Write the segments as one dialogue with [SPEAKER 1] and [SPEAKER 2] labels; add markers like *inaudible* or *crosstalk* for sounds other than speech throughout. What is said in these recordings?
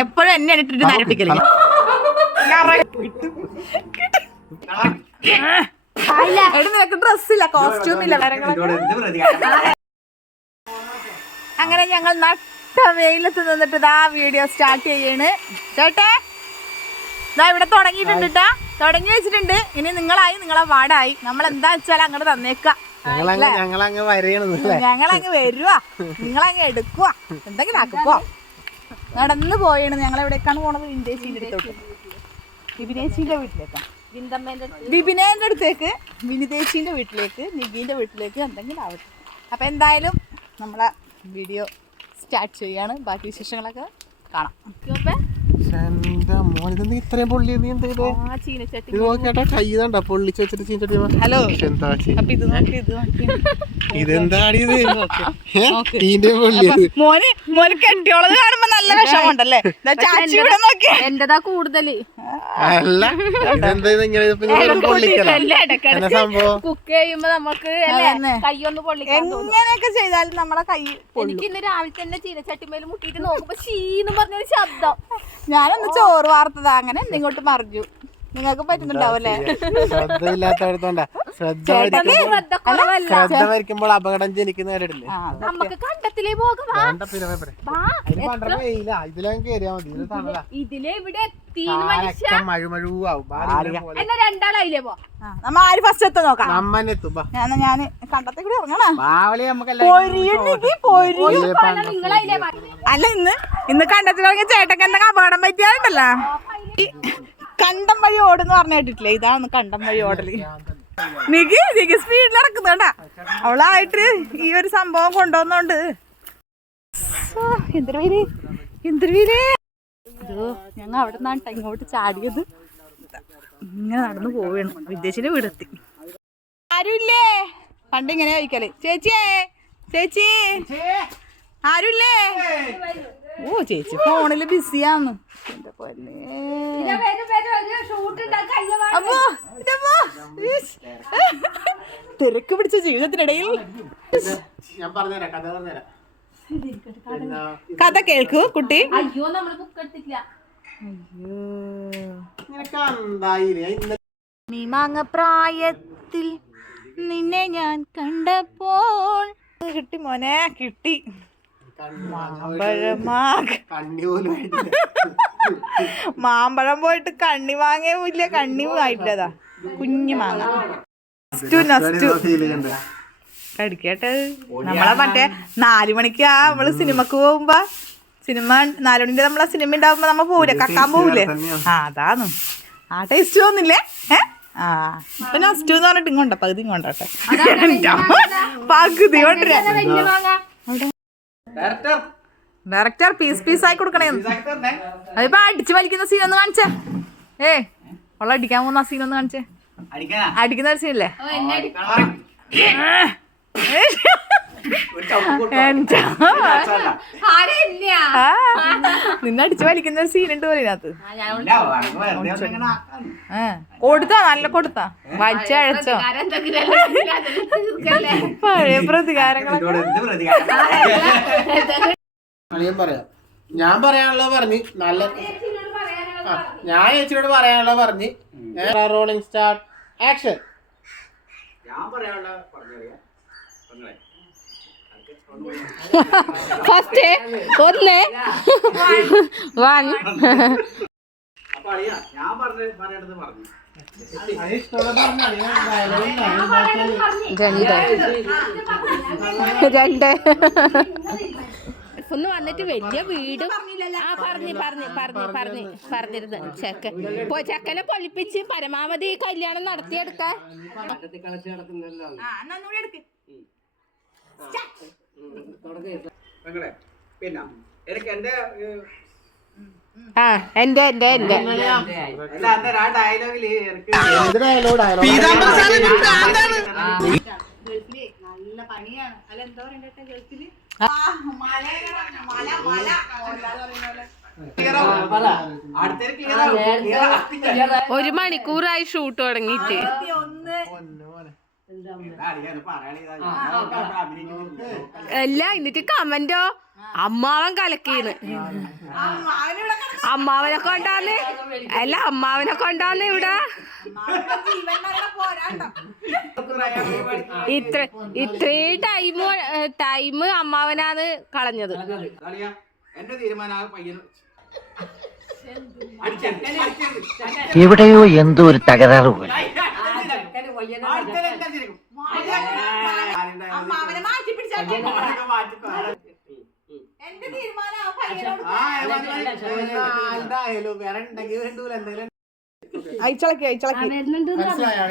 [SPEAKER 1] എപ്പോഴും എന്നെ ഇട്ടിട്ട് നരപ്പിക്കൽ എടി നിനക്ക് ഡ്രസ്സില്ല കോസ്റ്റ്യൂം ഇല്ല അങ്ങനെ ഞങ്ങൾ നട്ട വെയിലത്ത് നിന്നിട്ട് ഇതാ വീഡിയോ സ്റ്റാർട്ട് ചെയ്യാണ്. ചേട്ടേ ഇതാ ഇവിടെ തുടങ്ങിയിട്ടുണ്ട് കേട്ടാ തുടങ്ങി വെച്ചിട്ടുണ്ട്. ഇനി നിങ്ങളായി നിങ്ങളെ വാടായി നമ്മൾ എന്താ വെച്ചാൽ അങ്ങോട്ട് തന്നേക്ക.
[SPEAKER 2] ഞങ്ങളങ്ങ് ഞങ്ങളങ്ങ് വരയണെന്നല്ലേ
[SPEAKER 1] ഞങ്ങളങ്ങ് വരുവാ. നിങ്ങളങ്ങ് എടുക്കുക എന്തെങ്കിലും ആക്കുപ്പോ നടന്ന് പോയാണ്. ഞങ്ങൾ എവിടേക്കാണ് പോണത്? വിന്ദേശിന്റെ അടുത്തോട്ട്. വിപിനേച്ചിന്റെ വീട്ടിലേക്കാണ് വിപിനേന്റെ അടുത്തേക്ക്. വിനിതേച്ചിന്റെ വീട്ടിലേക്ക്. നിബിന്റെ വീട്ടിലേക്ക്. എന്തെങ്കിലും ആവട്ടെ. അപ്പൊ എന്തായാലും നമ്മളെ വീഡിയോ സ്റ്റാർട്ട് ചെയ്യാണ് ബാക്കി വിശേഷങ്ങളൊക്കെ കാണാം.
[SPEAKER 2] എന്റെ മോൻ ഇതെന്താ ഇത്രയും പൊള്ളി നീ എന്താ ഇത്
[SPEAKER 1] ആ ചീനച്ചട്ടി
[SPEAKER 2] ഇത് നോക്കിയാട്ടാ കൈ ഇതാണ്ടാ പൊള്ളിച്ച് വെച്ചിട്ട് ചീഞ്ചട്ടി
[SPEAKER 1] ഹലോ.
[SPEAKER 2] എന്താ ചെയ്യ-
[SPEAKER 1] അപ്പൊ നോക്കി ഇത് നോക്കി. *laughs*
[SPEAKER 2] ഇതെന്താടി ഇത്? ഏ? തീന്റെ പൊള്ളിയത്
[SPEAKER 1] മോന് മോന് കെട്ടിയോളത് കാണുമ്പോ നല്ല വിഷമമുണ്ടല്ലേ? ദാ ചാച്ചി ഇവിടെ നോക്കി
[SPEAKER 3] എന്റേതാ കൂടുതൽ.
[SPEAKER 2] അല്ല ഇതെന്താ ഇങ്ങനെ ഇതിപ്പോ ഇങ്ങനെ പൊള്ളിക്കല? എന്നാ സംഭവം?
[SPEAKER 3] കുക്ക് ചെയ്യുമ്പോ നമുക്ക്
[SPEAKER 1] അതന്നെ.
[SPEAKER 3] കൈയൊന്ന് പൊള്ളിക്കാൻ തോന്നും.
[SPEAKER 1] എങ്ങനെയൊക്കെ ചെയ്താലും നമ്മളെ കൈ
[SPEAKER 3] എനിക്ക് ഇന്ന് രാവിലെ തന്നെ ചീനച്ചട്ടിമേൽ മുട്ടിയിട്ട് നോക്കുമ്പോ ഷീന്ന് പറഞ്ഞൊരു ശബ്ദം.
[SPEAKER 1] ഞാനൊന്ന് ചോറ് വാർത്തതാ. അങ്ങനെ ഇങ്ങോട്ട് മറിഞ്ഞു. നിങ്ങൾക്ക് പറ്റുന്നുണ്ടാവല്ലേ
[SPEAKER 2] ശ്രദ്ധ ശ്രദ്ധ അപകടം ജനിക്കുന്ന
[SPEAKER 3] നമുക്ക് കണ്ടത്തിലേ പോകാം
[SPEAKER 2] കേറിയാ മതി.
[SPEAKER 3] ഇതിലെ ഇവിടെ
[SPEAKER 1] നമ്മ ആര് ഫസ്റ്റ് എത്ത നോക്കാം. ഞാൻ ഞാൻ കണ്ടത്തെ കൂടി ഇറങ്ങണ. അല്ല ഇന്ന് ഇന്ന് കണ്ടത്തിലിറങ്ങിയ ചേട്ടക്ക് എന്തെങ്കിലും അപകടം പറ്റിയാലുണ്ടല്ലോ. കണ്ടം വഴി ഓടുന്ന് പറഞ്ഞു കേട്ടിട്ടില്ലേ? ഇതാണ് കണ്ടം വഴി ഓടൽ. നികി നികി സ്പീഡിൽ നടക്കുന്നുണ്ടാ അവളായിട്ട് ഈ ഒരു സംഭവം കൊണ്ടുവന്നോണ്ട്. ആ, ഇന്ദ്രവീലേ ഞങ്ങൾ അവിടെ നിന്നാണ് ഇങ്ങോട്ട് ചാടിയത്. ഇങ്ങനെ നടന്നു പോവുകയാണ് വിദേശിനെ വീടെത്തി. ആരുമില്ലേ പണ്ട് ഇങ്ങനെ കഴിക്കൽ ചേച്ചിയേ ചേച്ചി. ആരുമില്ലേ ഓ ചേച്ചി ഫോണിൽ ബിസിയാന്ന്. അപ്പോ. തിരക്ക് പിടിച്ച ജീവിതത്തിനിടയിൽ.
[SPEAKER 2] കഥ
[SPEAKER 1] കഥ കേൾക്കൂ. കുട്ടി.
[SPEAKER 3] അയ്യോ നമ്മൾ ബുക്ക് എടുത്തില്ല
[SPEAKER 2] നിനക്ക് എന്തായില്ലേ
[SPEAKER 1] നീ മാങ്ങ പ്രായത്തിൽ നിന്നെ ഞാൻ കണ്ടപ്പോൾ. കിട്ടി മോനെ കിട്ടി. മാമ്പഴം പോയിട്ട് കണ്ണി മാങ്ങയുമില്ല കണ്ണി ആയിട്ടതാ കുഞ്ഞു മാങ്ങ. കടിക്കട്ടെ. നമ്മളെ മറ്റേ നാലു ആ നമ്മൾ സിനിമക്ക് പോകുമ്പോ സിനിമ നാലു മണിന്റെ നമ്മളെ സിനിമ ഉണ്ടാവുമ്പോ നമ്മ പോവില്ലേ കക്കാൻ പോവില്ലേ ആ അതാണ്. ആ ടേസ്റ്റ് തോന്നില്ലേ ഏ? ആ. ഇപ്പൊ നസ്റ്റു എന്ന് പറഞ്ഞിട്ട് ഇങ്ങോണ്ട പകുതി ഇങ്ങോട്ടെ *laughs* പകുതി
[SPEAKER 3] മാങ്ങ.
[SPEAKER 1] ഡയറക്ടർ പീസ് പീസ് ആയി കൊടുക്കണേ. അതിപ്പോ അടിച്ചു വലിക്കുന്ന സീൻ ഒന്ന് കാണിച്ചേ. ഏ ഉള്ള അടിക്കാൻ പോകുന്ന സീൻ ഒന്ന് കാണിച്ചേ. അടിക്കുന്ന ഒരു സീനല്ലേ എന്താ? നിന്നെ അടിച്ചു വലിക്കുന്ന സീനുണ്ട് സീൻ ഉണ്ട് പോലെ ഇതിനകത്ത്.
[SPEAKER 3] ആ, ഞാൻ
[SPEAKER 1] ആ, കൊടുത്താ നല്ല കൊടുത്താ. വലിച്ചഴച്ചോ? *laughs* പഴയ പ്രതികാരങ്ങളൊക്കെ
[SPEAKER 2] അളിയൻ പറയാം. ഞാൻ പറയാനുള്ളത് പറഞ്ഞ് നല്ല
[SPEAKER 3] പറയാനുള്ള
[SPEAKER 2] ഞാൻ ചേച്ചിയോട് പറയാനുള്ളത് പറഞ്ഞ് റോളിംഗ് സ്റ്റാർ ആക്ഷൻ.
[SPEAKER 3] ഫസ്റ്റ് ഒന്ന്. വൺ. രണ്ട്. ഒന്ന് വന്നിട്ട് വലിയ വീടും ആ പറഞ്ഞു പറഞ്ഞു പറഞ്ഞു പറഞ്ഞു പറഞ്ഞിരുന്നു. ചെക്ക പോ ചെക്കനെ പൊലിപ്പിച്ച് പരമാവധി കല്യാണം നടത്തിയെടുക്കാൻ.
[SPEAKER 4] പിന്നെ എനിക്ക് എന്റെ
[SPEAKER 3] ആ എന്റെ എന്റെ എന്റെ
[SPEAKER 4] അല്ല ആ ഡയലോഗിൽ എനിക്ക്
[SPEAKER 1] നല്ല പണിയാണ്. അല്ല എന്താ പറയണ്ടേ
[SPEAKER 4] ഗൾഫിൽ?
[SPEAKER 3] ഒരു മണിക്കൂറായി ഷൂട്ട് തുടങ്ങിയിട്ട്. അല്ല എന്നിട്ട് കമന്റോ? അമ്മാവൻ കലക്കീന്ന്. അമ്മാവനെ കൊണ്ടാന്ന്? അല്ല അമ്മാവനെ കൊണ്ടാന്ന് ഇവിടെ? ഇത്ര ഇത്രയും ടൈം ടൈം അമ്മാവനാണ് കളഞ്ഞത്.
[SPEAKER 5] എവിടെയോ എന്തോ ഒരു തകരാറ് പോലെ
[SPEAKER 1] അമ്മാവനെ മാറ്റി പിടിച്ചാൽ എന്റെ തീരുമാനം ആ പയ്യനോട്
[SPEAKER 2] എന്തായാലും വേറെ ഉണ്ടെങ്കിൽ വേണ്ടൂല എന്തെങ്കിലും
[SPEAKER 1] അയച്ചളക്കി അയച്ചളക്കി.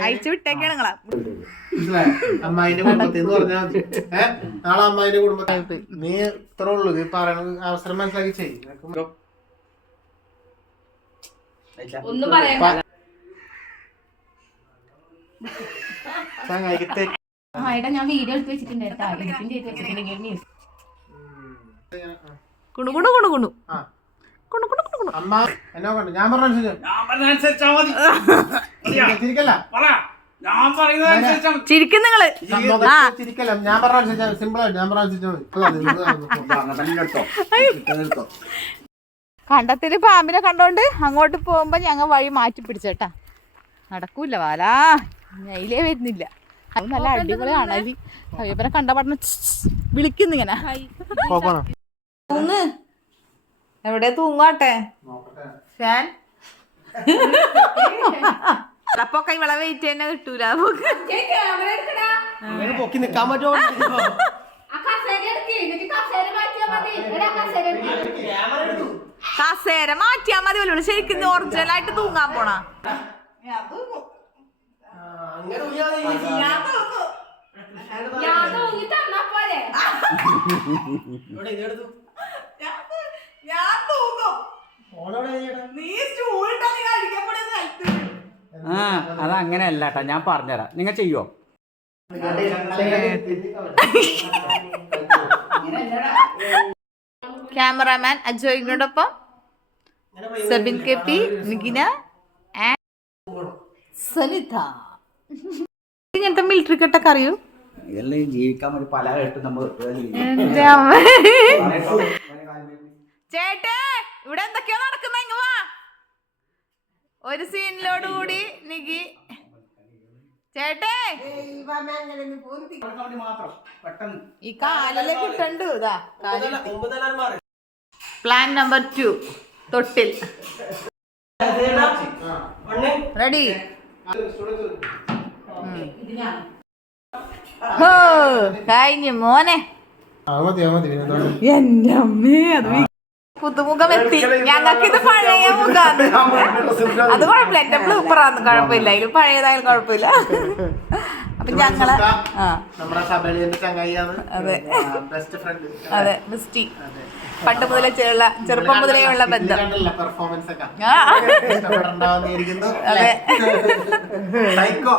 [SPEAKER 1] അയച്ചു വിട്ടേക്കാണ് നിങ്ങളാ?
[SPEAKER 2] അമ്മായിന്റെ കുടുംബത്തിൽ എന്ന് പറഞ്ഞാൽ? നാളെ അമ്മായിന്റെ കുടുംബത്തിൽ നീ ഇത്ര ഉള്ളു. നീ പറയണ അവസരം മനസ്സിലാക്കി ചെയ്യും.
[SPEAKER 3] ഒന്നും ആ ഞാൻ വീഡിയോ എടുത്ത് വെച്ചിട്ടുണ്ട് കേട്ടോ. എഡിറ്റിംഗ് ചെയ്ത് വെച്ചിട്ടുണ്ടെങ്കിൽ
[SPEAKER 1] കുണു കുണു കുണു കുണു.
[SPEAKER 2] അമ്മ എന്നോ കണ്ടു ഞാൻ പറഞ്ഞ
[SPEAKER 4] ഞാൻ പറഞ്ഞ അനുസരിച്ചാ മതി
[SPEAKER 2] തിരിക്കല്ല
[SPEAKER 4] പറ ഞാൻ പറയുന്നത് അനുസരിച്ചാ മതി.
[SPEAKER 1] ചിരിക്കും നിങ്ങൾ ആ
[SPEAKER 2] ചിരിക്കല്ല ഞാൻ പറഞ്ഞ സിമ്പിൾ ആയിട്ട് ഞാൻ പറഞ്ഞ
[SPEAKER 1] കണ്ടത്തിൽ പാമ്പിനെ കണ്ടോണ്ട് അങ്ങോട്ട് പോകുമ്പോ ഞങ്ങൾ വഴി മാറ്റി പിടിച്ചേട്ടാ നടക്കൂല വാലാ ഞയിലേ വരുന്നില്ല അത് നല്ല അടിപൊളി അണലി അയ്യപ്പനെ കണ്ട പഠനം വിളിക്കുന്നിങ്ങനെ എവിടെ തൂങ്ങാട്ടെ? ഫാൻ? അപ്പൊ കൈ വിള വെയിറ്റ് തന്നെ കിട്ടൂല.
[SPEAKER 2] പൊക്കി നിക്കാൻ പറ്റുമോ?
[SPEAKER 1] കസേര മാറ്റിയാ മതി. പോലും ശരിക്കും ഒറിജിനൽ ആയിട്ട് തൂങ്ങാൻ പോണാ. ഞാൻ തൂങ്ങും
[SPEAKER 4] ആ അത് അങ്ങനെയല്ല കേട്ടോ ഞാൻ പറഞ്ഞുതരാം. നിങ്ങൾ ചെയ്യോ
[SPEAKER 1] ക്യാമറാമാൻ അജോയിനോടൊപ്പം സബിൻ കെ പി നിഗിന സനിത ഇങ്ങനത്തെ മിലിറ്ററി കെട്ടൊക്കെ അറിയൂ?
[SPEAKER 4] ജീവിക്കാൻ ഒരു പല കേട്ട് നമ്മൾ
[SPEAKER 1] ചേട്ടേ ഇവിടെ എന്തൊക്കെയോ നടക്കുന്ന ഇങ്ങ വാ. ഒരു സീനിലോട് കൂടി നികി. ചേട്ടേ. ഈ കാലിലെ കിട്ടണ്ടു ഇതാ. പ്ലാൻ നമ്പർ ടു തൊട്ടിൽ. റെഡി ഹോ കഴിഞ്ഞു മോനെ. എന്റെ അമ്മേ അത് പുതുമുഖം എത്തി. ഞങ്ങൾക്ക് ഇത് പഴയ മുഖാണ് അത് കുഴപ്പമില്ല. എന്റെ ബ്ലൂപ്പറാന്ന് കുഴപ്പമില്ല. അതിൽ പഴയതായാലും കുഴപ്പമില്ല. അപ്പൊ
[SPEAKER 2] ഞങ്ങൾ
[SPEAKER 1] അതെ.
[SPEAKER 2] ബെസ്റ്റ്
[SPEAKER 1] അതെ മിസ്റ്റി. പണ്ട് മുതലേ ചെള്ള ചെറുപ്പം മുതലേ ഉള്ള ബന്ധം. അതെ.
[SPEAKER 2] സൈക്കോ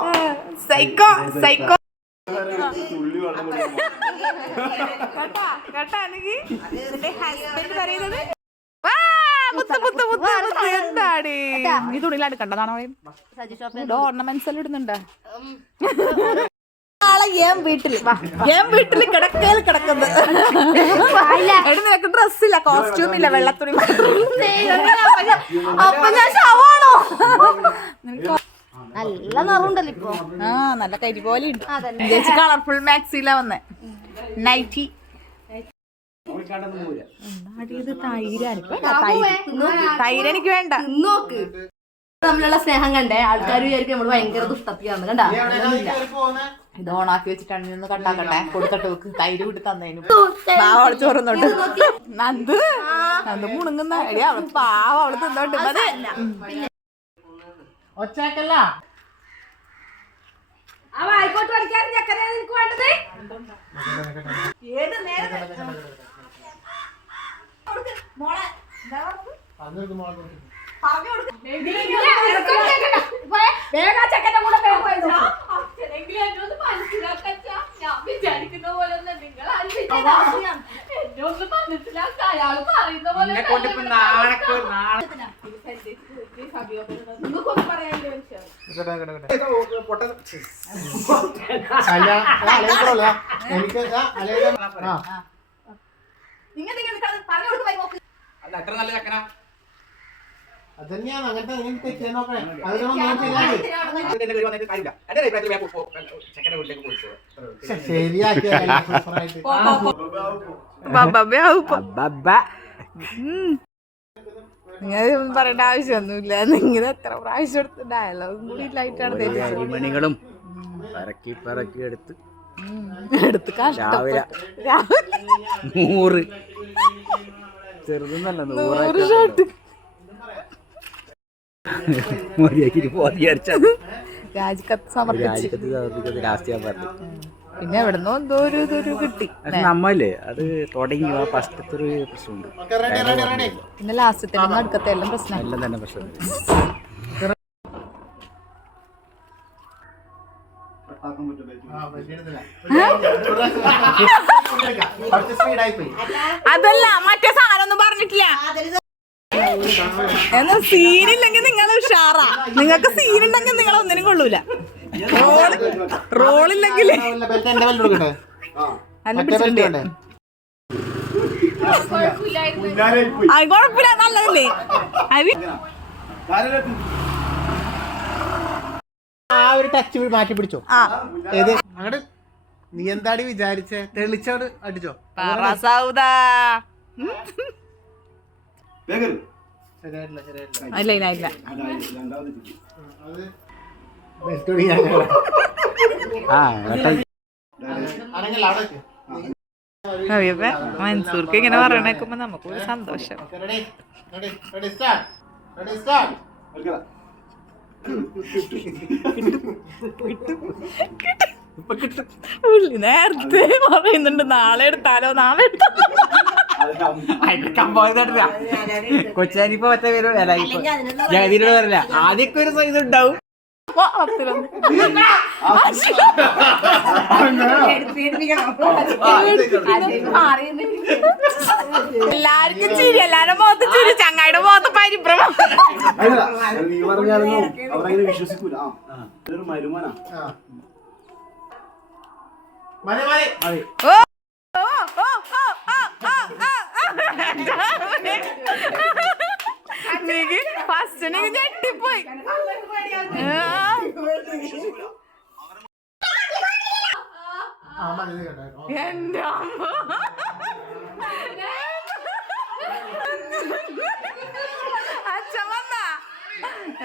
[SPEAKER 1] സൈക്കോ സൈക്കോ കേട്ടാ എനിക്ക്? ഹസ്ബൻഡ് പറയുന്നത്? എന്താണ് ഈ തുണിയിലാണ് കണ്ടതാണോ ഓർണമെന്റ്സ് എല്ലാം ഇടുന്നുണ്ട്. ഞാൻ കിടക്കയിൽ കിടക്കുന്നത്. നിനക്ക് ഡ്രസ്സില്ല കോസ്റ്റ്യൂം ഇല്ല വെള്ളത്തുണി മാത്രം. അപ്പൊ ഞാൻ ശവാണോ നിനക്ക്
[SPEAKER 3] നല്ല നിറവുണ്ടല്ലോ ഇപ്പൊ.
[SPEAKER 1] ആ നല്ല കരി പോലെ ഉണ്ട്. ചേച്ചി കളർഫുൾ മാക്സില വന്നേ. നൈറ്റി തൈര്? എനിക്ക് വേണ്ട.
[SPEAKER 3] നോക്ക്. തമ്മിലുള്ള സ്നേഹം കണ്ടേ? ആൾക്കാർ വിചാരിക്കും നമ്മൾ ഭയങ്കര ദുഷ്ടത്തിയാന്ന് കണ്ടാ?
[SPEAKER 1] ഇത് ഓണാക്കി വെച്ചിട്ടാണ് നിന്ന് കണ്ടാക്കട്ടെ കൊടുത്തിട്ട് വെക്ക്. തൈര് വിട്ട് തന്നതിന് പാവൾ ചോറുന്നുണ്ട്. നന്ദ്. നന്ദ് മുണുങ്ങുന്ന. എടി അവൾ പാവ. അവൾ തിന്നോട്ട്
[SPEAKER 2] ഒച്ചാക്കല്ല
[SPEAKER 3] ആ വായിക്കോട്ട് പഠിക്കാൻ ചക്കര നിനക്ക് വേണ്ടത്?
[SPEAKER 1] ഏത് നേരത്തെ മോളെ. പറഞ്ഞു കൊടുക്ക്.
[SPEAKER 3] വേഗം ചക്കന്റെ കൂടെ വേഗം പോയി നോക്ക്.
[SPEAKER 6] അച്ഛനെങ്കിലും എന്നോട് മനസ്സിലാക്കച്ചാ. ഞാൻ വിചാരിക്കുന്ന പോലെ ഒന്നും നിങ്ങൾ ആരും എന്നെ ഒന്ന് മനസ്സിലാക്ക. അയാൾ പറയുന്ന പോലെ
[SPEAKER 2] എനിക്ക്
[SPEAKER 4] അല്ല നല്ല ചക്കന?
[SPEAKER 2] അതന്നെയാണ് അങ്ങനത്തെ അങ്ങനെ നോക്കണേ. ശരിയാക്കിയ *laughs* സൂപ്പറായിട്ട്
[SPEAKER 1] നിങ്ങൾ പറയേണ്ട ആവശ്യമൊന്നുമില്ല. നിങ്ങൾ എത്ര പ്രാവശ്യം എടുത്ത് ഡയലോഗും കൂടി ലൈറ്റാണ്
[SPEAKER 4] അരിമണികളും പറക്കി പറക്കി എടുത്ത്.
[SPEAKER 1] എടുത്ത്
[SPEAKER 4] രാവിലെ നൂറ്. ചെറുതെന്നല്ല
[SPEAKER 1] നൂറ് ഷർട്ട്.
[SPEAKER 4] മര്യാദയ്ക്ക്
[SPEAKER 1] രാജിക്കത്ത് സമർപ്പിച്ചു.
[SPEAKER 4] രാജിക്കത്ത് സമർപ്പിക്കുന്നത് ലാസ്റ്റ് ഞാൻ പറഞ്ഞു.
[SPEAKER 1] പിന്നെ എവിടുന്നോ എന്തോ ഒരു ഇതൊരു കിട്ടി.
[SPEAKER 4] നമ്മല്ലേ? അത് തുടങ്ങി ആ ഫസ്റ്റത്തെ ഒരു പ്രശ്നമുണ്ട്.
[SPEAKER 1] പിന്നെ ലാസ്റ്റത്തെ അടുക്കത്തെ എല്ലാം പ്രശ്നം
[SPEAKER 4] എല്ലാം തന്നെ പ്രശ്നം
[SPEAKER 1] അതല്ല മറ്റേ സാധനം ഒന്നും പറഞ്ഞിട്ടില്ല. എന്നാ സീനില്ലെങ്കിൽ നിങ്ങൾ ഉഷാറാ. നിങ്ങൾക്ക് സീൻ ഉണ്ടെങ്കിൽ നിങ്ങൾ ഒന്നിനും കൊള്ളൂല. റോളില്ലെങ്കിൽ അല്ല പിടിച്ചിട്ടുണ്ട്. അത് കുഴപ്പമില്ല നല്ലതല്ലേ? അത്
[SPEAKER 2] ആ ഒരു ടച്ച് മാറ്റി പിടിച്ചോ? ഏത്? അങ്ങോട്ട് നീ എന്താടി വിചാരിച്ചേ? തെളിച്ചോട് അടിച്ചോ. ശരിയായിട്ടില്ല ശരിയായിട്ടില്ല.
[SPEAKER 1] ഇല്ല ഇല്ല ഇല്ല. അറിയപ്പ മൻസൂർക്ക് ഇങ്ങനെ പറയണേക്കുമ്പോ സന്തോഷം.
[SPEAKER 2] Ready, start.
[SPEAKER 1] പുള്ളി നേരത്തെ പറയുന്നുണ്ട് നാളെ എടുത്താലോ നാളെ എടുത്താലോ
[SPEAKER 4] കൊച്ചാനിപ്പോ മറ്റേ പേര് പറയില്ല ആദ്യമൊക്കെ ഒരു സൈസ് ഉണ്ടാവും
[SPEAKER 1] വളർത്തിലൊന്ന്. എല്ലാവർക്കും ചിരി മുഖത്ത് ചിരി ചങ്ങായിയുടെ മുഖത്ത് പരിഭ്രമം
[SPEAKER 7] നീ അവരങ്ങനെ വിശ്വസിക്കൂല ആ ഇതൊരു മരുമനാ
[SPEAKER 2] ആ. മതി, മതി.
[SPEAKER 1] നീക്ക് ഫസ്റ്റ് നീക്ക് ഞെട്ടിപ്പോയി. എന്റെ അമ്മ. അച്ഛൻ വന്നാ?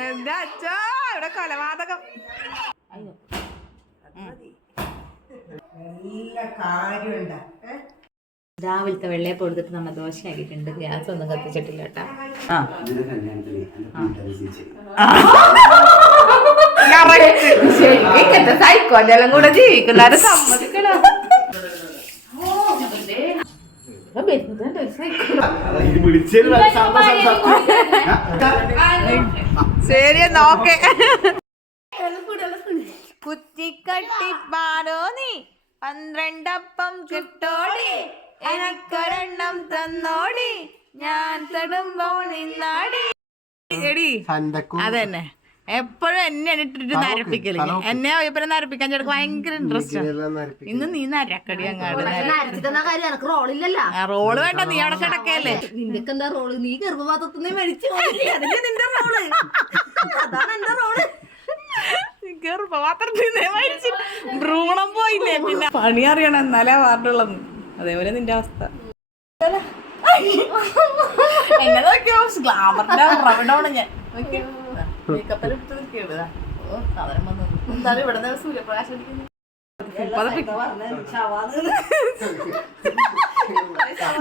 [SPEAKER 1] എന്റെ അച്ഛ ഇവിടെ കൊലപാതകം.
[SPEAKER 3] രാവിലത്തെ വെള്ളയപ്പം എടുത്തിട്ട് നമ്മൾ ദോശയാക്കിയിട്ടുണ്ട്. ഗ്യാസ് ഒന്നും കത്തിച്ചിട്ടില്ല കേട്ടാ.
[SPEAKER 1] കൂടെ ജീവിക്കുന്നവരെ സമ്മതിക്കണം. ശരി നോക്കെ കുറ്റിക്കട്ടിപ്പാടോ നീ? പന്ത്രണ്ടപ്പം കിട്ടോടി? എനക്കൊരെണ്ണം തന്നോടി. ഞാൻ തടുമ്പോ നിന്നാടി. എടി അതന്നെ. എപ്പോഴും എന്നെ ഇട്ടിട്ട്
[SPEAKER 2] നരപ്പിക്കൽ.
[SPEAKER 1] എന്നെ ഇപ്പം നരപ്പിക്കാൻ ചേട്ടക്ക് ഭയങ്കര ഇൻട്രസ്റ്റ്. ഇന്ന് നീ നരക്കടി അങ്ങാട്.
[SPEAKER 3] റോളില്ലല്ലോ.
[SPEAKER 1] റോൾ വേണ്ട നീ അവിടെ കിടക്കല്ലേ
[SPEAKER 3] നിന്റെ എന്താ റോൾ? നീ ഗർഭപാത്രത്തിൽ മരിച്ചു നിന്റെ റോൾ? അതാണ് എന്റെ റോൾ.
[SPEAKER 1] ഗർഭപാത്രത്തിൽ ഭ്രൂണം പോയില്ലേ പിന്നെ? പണി അറിയണം എന്നാലേ വാർഡുള്ളത് അതേപോലെ നിന്റെ അവസ്ഥ. എന്നെ നോക്കിയോ ഗ്ലാമറിന്റെ ഉറവിടമാണ് ഞാൻ. മേക്കപ്പിൽ എടുത്ത്. ഓ സാധനം വന്നു. എന്താണ് ഇവിടെ നിന്ന് സൂര്യപ്രകാശം അടിക്കുന്നത്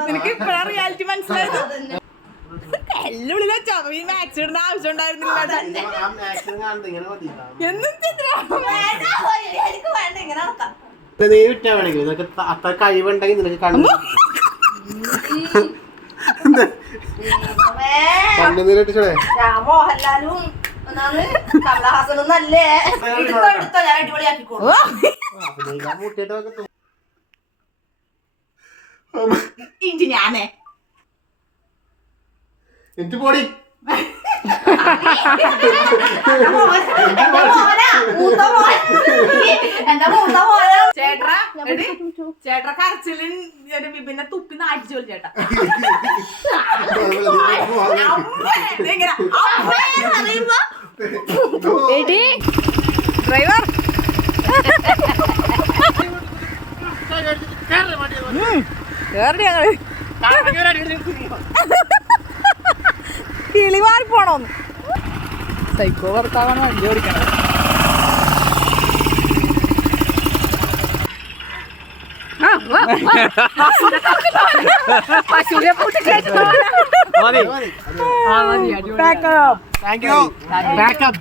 [SPEAKER 1] നിനക്ക് ഇപ്പഴാ റിയാലിറ്റി മനസ്സിലായത്? എല്ലുള്ളിലെ ചവി മാച്ച് ഇടുന്ന ആവശ്യം ഉണ്ടായിരുന്നില്ല. എന്നും ചിത്രം
[SPEAKER 2] നീ വിറ്റാ വേണമെങ്കിൽ നിനക്ക് അത്ര കഴിവുണ്ടെങ്കിൽ നിനക്ക് കണ്ണു കണ്ണു നീരിട്ടിച്ചോടെ
[SPEAKER 3] മോഹൻലാലും കമലഹാസനും നല്ലേ എടുത്തോ ഞാൻ അടിപൊളിയാക്കിക്കോളൂ.
[SPEAKER 1] ഞാനേ.
[SPEAKER 2] എനിക്ക് പോടി. *laughs*
[SPEAKER 1] ചേട്ടാ ചേട്ടാ കരച്ചിലിൻ ബിബിനെ തുപ്പി നാട്ടിച്ചു ചേട്ടാ. ഡ്രൈവർ. കേറി ഞങ്ങൾ. കിളി മാറി പോണോന്ന്. സൈക്കോ ഭർത്താവാണ് വണ്ടി ഓടിക്കണത്.
[SPEAKER 3] പശുവിനെ പൂട്ടി കേട്ടു
[SPEAKER 1] Back up.
[SPEAKER 2] Thank you backup